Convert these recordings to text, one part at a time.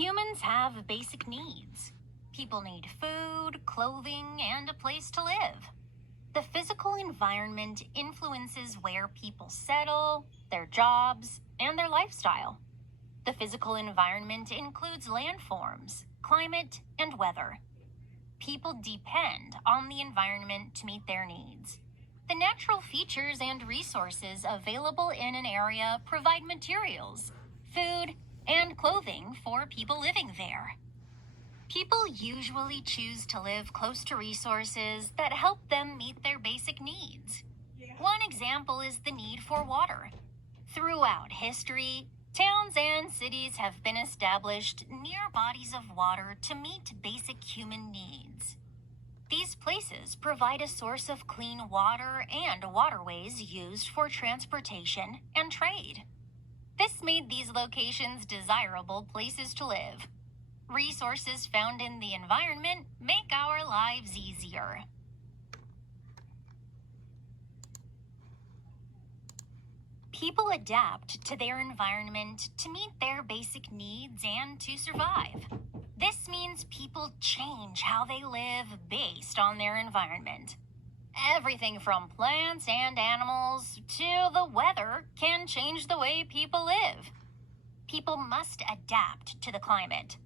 Humans have basic needs. People need food, clothing, and a place to live. The physical environment influences where people settle, their jobs, and their lifestyle. The physical environment includes landforms, climate, and weather. People depend on the environment to meet their needs. The natural features and resources available in an area provide materials, food, and clothing for people living there. People usually choose to live close to resources that help them meet their basic needs. One example is the need for water. Throughout history, towns and cities have been established near bodies of water to meet basic human needs. These places provide a source of clean water and waterways used for transportation and trade. This made these locations desirable places to live. Resources found in the environment make our lives easier. People adapt to their environment to meet their basic needs and to survive. This means people change how they live based on their environment. Everything from plants and animals to the weather can change the way people live. People must adapt to the climate.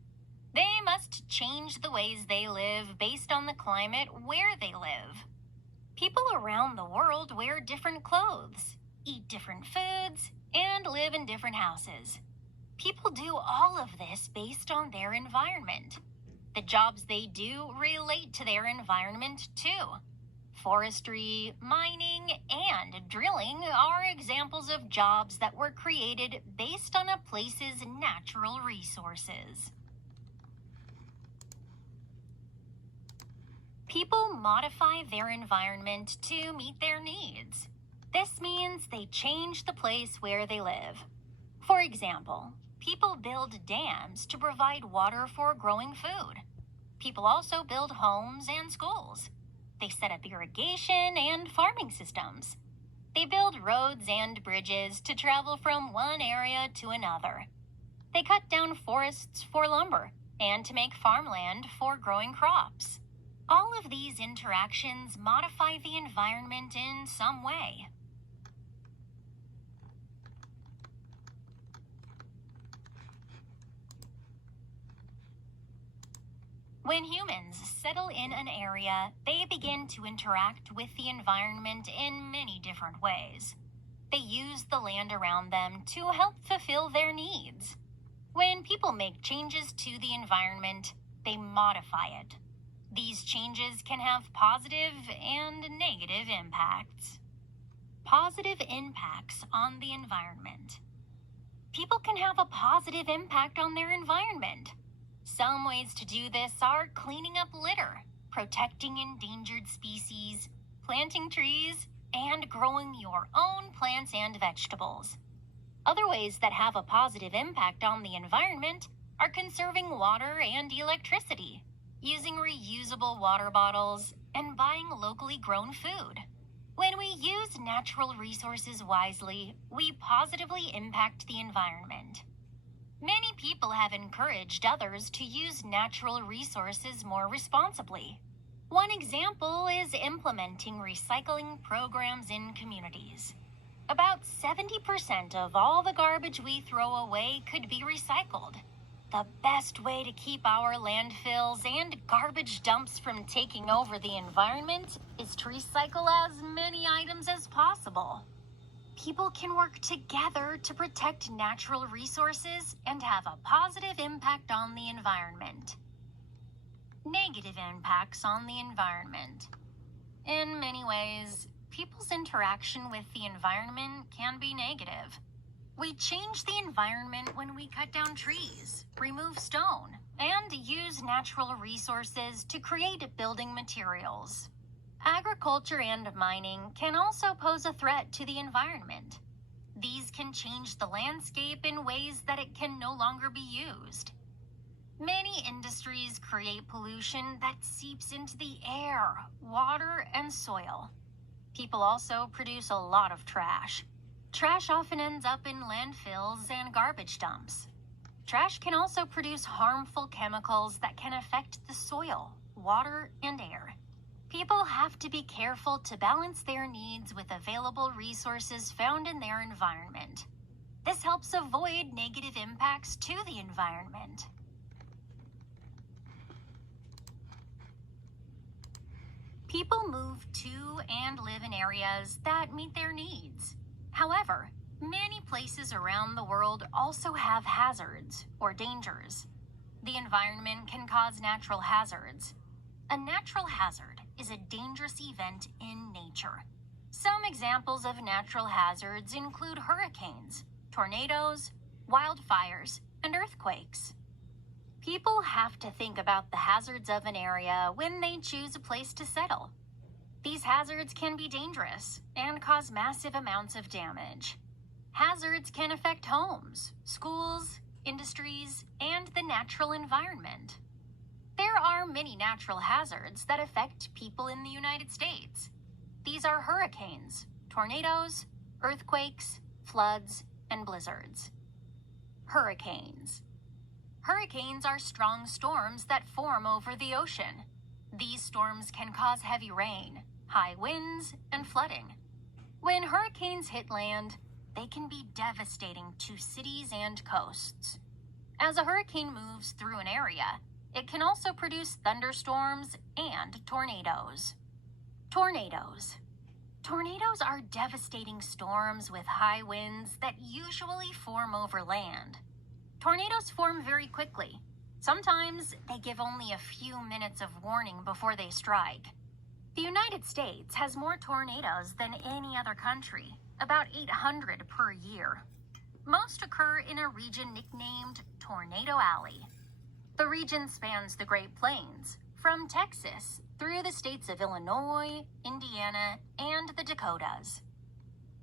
They must change the ways they live based on the climate where they live. People around the world wear different clothes, eat different foods, and live in different houses. People do all of this based on their environment. The jobs they do relate to their environment too. Forestry, mining, and drilling are examples of jobs that were created based on a place's natural resources. People modify their environment to meet their needs. This means they change the place where they live. For example, people build dams to provide water for growing food. People also build homes and schools. They set up irrigation and farming systems. They build roads and bridges to travel from one area to another. They cut down forests for lumber and to make farmland for growing crops. All of these interactions modify the environment in some way. When humans settle in an area, they begin to interact with the environment in many different ways. They use the land around them to help fulfill their needs. When people make changes to the environment, they modify it. These changes can have positive and negative impacts. Positive impacts on the environment. People can have a positive impact on their environment. Some ways to do this are cleaning up litter, protecting endangered species, planting trees, and growing your own plants and vegetables. Other ways that have a positive impact on the environment are conserving water and electricity, using reusable water bottles, and buying locally grown food. When we use natural resources wisely, we positively impact the environment. Many people have encouraged others to use natural resources more responsibly. One example is implementing recycling programs in communities. About 70% of all the garbage we throw away could be recycled. The best way to keep our landfills and garbage dumps from taking over the environment is to recycle as many items as possible. People can work together to protect natural resources and have a positive impact on the environment. Negative impacts on the environment. In many ways, people's interaction with the environment can be negative. We change the environment when we cut down trees, remove stone, and use natural resources to create building materials. Agriculture and mining can also pose a threat to the environment. These can change the landscape in ways that it can no longer be used. Many industries create pollution that seeps into the air, water, and soil. People also produce a lot of trash. Trash often ends up in landfills and garbage dumps. Trash can also produce harmful chemicals that can affect the soil, water, and air. People have to be careful to balance their needs with available resources found in their environment. This helps avoid negative impacts to the environment. People move to and live in areas that meet their needs. However, many places around the world also have hazards or dangers. The environment can cause natural hazards. A natural hazard is a dangerous event in nature. Some examples of natural hazards include hurricanes, tornadoes, wildfires, and earthquakes. People have to think about the hazards of an area when they choose a place to settle. These hazards can be dangerous and cause massive amounts of damage. Hazards can affect homes, schools, industries, and the natural environment. There are many natural hazards that affect people in the United States. These are hurricanes, tornadoes, earthquakes, floods, and blizzards. Hurricanes. Hurricanes are strong storms that form over the ocean. These storms can cause heavy rain, high winds, and flooding. When hurricanes hit land, they can be devastating to cities and coasts. As a hurricane moves through an area, it can also produce thunderstorms and tornadoes. Tornadoes. Tornadoes are devastating storms with high winds that usually form over land. Tornadoes form very quickly. Sometimes they give only a few minutes of warning before they strike. The United States has more tornadoes than any other country, about 800 per year. Most occur in a region nicknamed Tornado Alley. The region spans the Great Plains, from Texas through the states of Illinois, Indiana, and the Dakotas.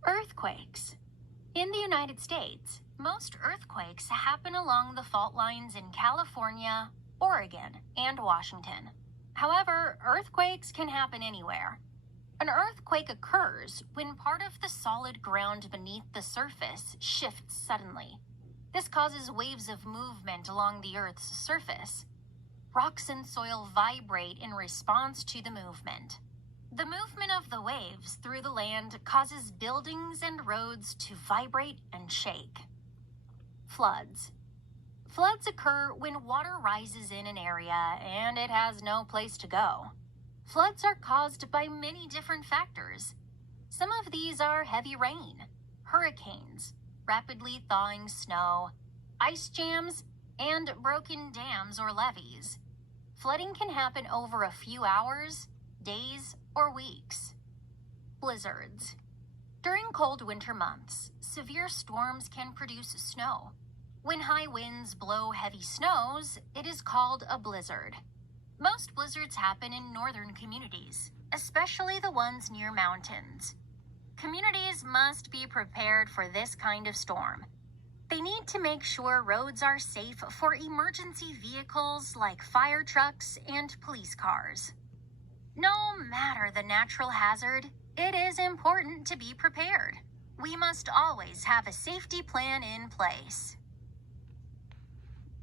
Earthquakes. In the United States, most earthquakes happen along the fault lines in California, Oregon, and Washington. However, earthquakes can happen anywhere. An earthquake occurs when part of the solid ground beneath the surface shifts suddenly. This causes waves of movement along the Earth's surface. Rocks and soil vibrate in response to the movement. The movement of the waves through the land causes buildings and roads to vibrate and shake. Floods. Floods occur when water rises in an area and it has no place to go. Floods are caused by many different factors. Some of these are heavy rain, hurricanes, rapidly thawing snow, ice jams, and broken dams or levees. Flooding can happen over a few hours, days, or weeks. Blizzards. During cold winter months, severe storms can produce snow. When high winds blow heavy snows, it is called a blizzard. Most blizzards happen in northern communities, especially the ones near mountains. Communities must be prepared for this kind of storm. They need to make sure roads are safe for emergency vehicles like fire trucks and police cars. No matter the natural hazard, it is important to be prepared. We must always have a safety plan in place.